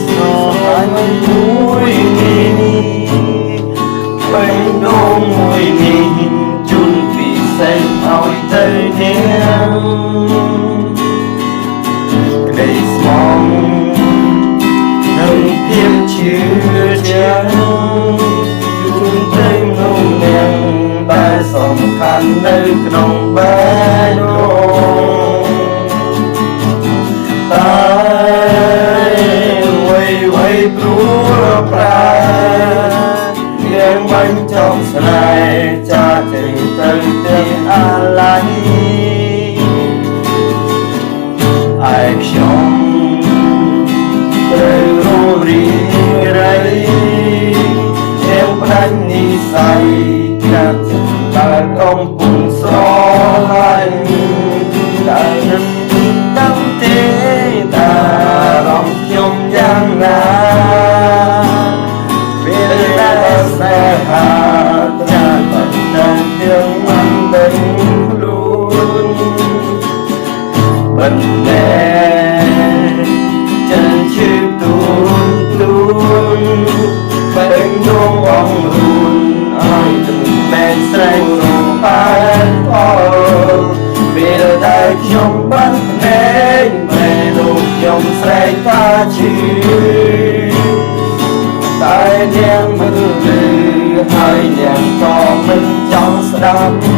ស្រឡាញ់មួយនេះបេះដូងមួយនេះជូនពិសេសឲ្យទៅនាងក្ដីស្មងនិងភាពជឿជាក់ជូនទៅក្នុងនាងដែលសំខាន់នៅក្នុងបេះដូងតែអ្វីព្រោះប្រានាងបាញ់ចំស្នេហ៍ចាចេញទៅទាំងអាឡ័យឯខ្ញុំត្រូវរស់រីរៃទាំងផ្ដាច់និស្ស័យកាត់តែកំពុងស្រឡាញ់តែនឹងដឹងទេតារំខ្ញុំយ៉ាងណាពេលដែលស្នេហាចាស់តែទាំងមិនដឹងខ្លួនមិនណែចិនជឿទូនបេះដូងអងរួនឲ្យទឹកមែនស្រែករំបែកអល់ពេលដែលខ្ញុំបានភ្នែកមេលោកខ្ញុំស្រែកថាជឿតែនាងមិនឮហើយនាងក៏មិនចង់ស្ដាប់